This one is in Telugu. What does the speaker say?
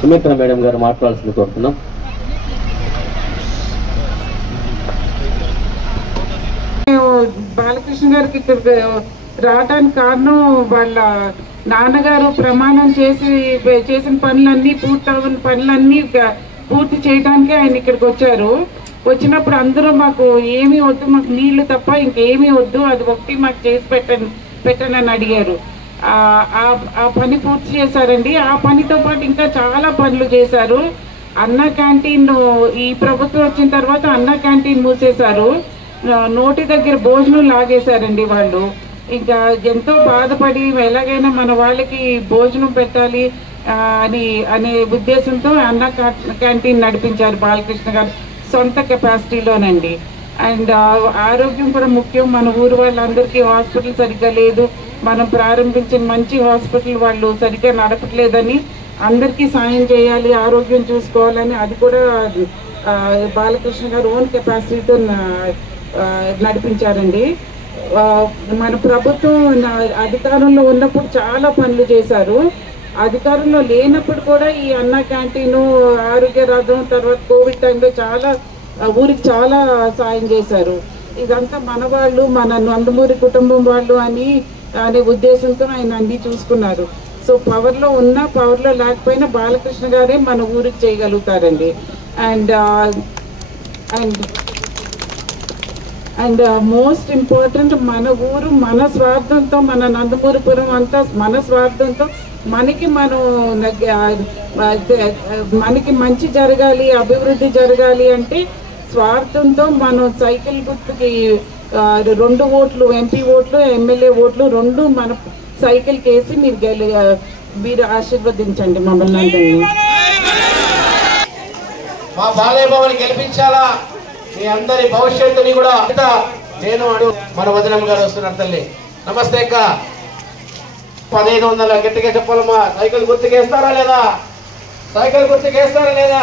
సుమిత్ర మేడం గారు మాట్లాడాల్సింది కోరుతున్నాం. బాలకృష్ణ గారికి ఇక్కడ రావడానికి కారణం వాళ్ళ నాన్నగారు ప్రమాణం చేసిన పనులన్నీ పూర్తవని పనులన్నీ పూర్తి చేయడానికి ఆయన ఇక్కడికి వచ్చారు. వచ్చినప్పుడు అందరూ మాకు ఏమీ వద్దు, మాకు నీళ్లు తప్ప ఇంకేమీ వద్దు, అది ఒకటి మాకు చేసి పెట్టండి అని అడిగారు. ఆ పని పూర్తి చేశారండి. ఆ పనితో పాటు ఇంకా చాలా పనులు చేశారు. అన్న క్యాంటీన్ ఈ ప్రభుత్వం వచ్చిన తర్వాత అన్న క్యాంటీన్ మూసేశారు. నోటి దగ్గర భోజనం లాగేశారండి వాళ్ళు. ఇంకా ఎంతో బాధపడి ఎలాగైనా మన వాళ్ళకి భోజనం పెట్టాలి అనే ఉద్దేశంతో అన్న క్యాంటీన్ నడిపించారు బాలకృష్ణ గారు సొంత కెపాసిటీలోనండి. అండ్ ఆరోగ్యం కూడా ముఖ్యం. మన ఊరు వాళ్ళందరికీ హాస్పిటల్ సరిగ్గా లేదు, మనం ప్రారంభించిన మంచి హాస్పిటల్ వాళ్ళు సరిగ్గా నడపట్లేదని అందరికీ సాయం చేయాలి, ఆరోగ్యం చూసుకోవాలని అది కూడా బాలకృష్ణ గారు ఓన్ కెపాసిటీతో నడిపించారండి. మన ప్రభుత్వం అధికారంలో ఉన్నప్పుడు చాలా పనులు చేశారు. అధికారంలో లేనప్పుడు కూడా ఈ అన్న క్యాంటీను, ఆరోగ్య రథం, తర్వాత కోవిడ్ టైంలో చాలా ఊరికి చాలా సాయం చేశారు. ఇదంతా మన వాళ్ళు, మన నందమూరి కుటుంబం వాళ్ళు అనే ఉద్దేశంతో ఆయన అన్నీ చూసుకున్నారు. సో పవర్లో ఉన్నా పవర్లో లేకపోయినా బాలకృష్ణ గారే మన ఊరికి చేయగలుగుతారండి. అండ్ మోస్ట్ ఇంపార్టెంట్, మన ఊరు మన స్వార్థంతో, మన నందమూరిపురం అంతా మన స్వార్థంతో మనకి మంచి జరగాలి, అభివృద్ధి జరగాలి అంటే స్వార్థంతో మనం సైకిల్ గుర్తుకి 2 ఓట్లు, ఎంపీ ఓట్లు, ఎమ్మెల్యే ఓట్లు 2 మన సైకిల్ కేసి మీరు ఆశీర్వదించండి మమ్మల్ని అందరినీ. మా బాలయ్య బాబుని గెలిపించాలా, మీ అందరి భవిష్యత్తుని కూడా నేను మన వదినమ్మ గారు వస్తున్నారు. తల్లి నమస్తే అక్క. 1500 గట్టిగా చెప్పాలమ్మా. సైకిల్ గుర్తుకేస్తారా లేదా? సైకిల్ గుర్తుకేస్తారా లేదా?